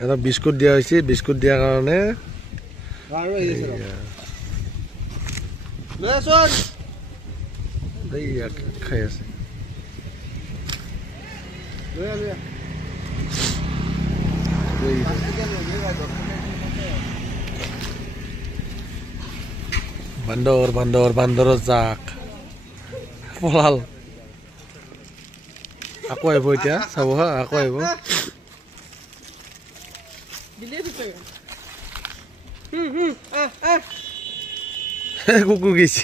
এটা বিস্কুট দিয়া হৈছে বিস্কুট দিয়াৰ কাৰণে খাই আছে বান্দৰ বান্দৰ বান্দৰৰ জাক পলাল আকৌ আহিব এতিয়া চাব হা আকৌ আহিব কুকুৰ গৈছে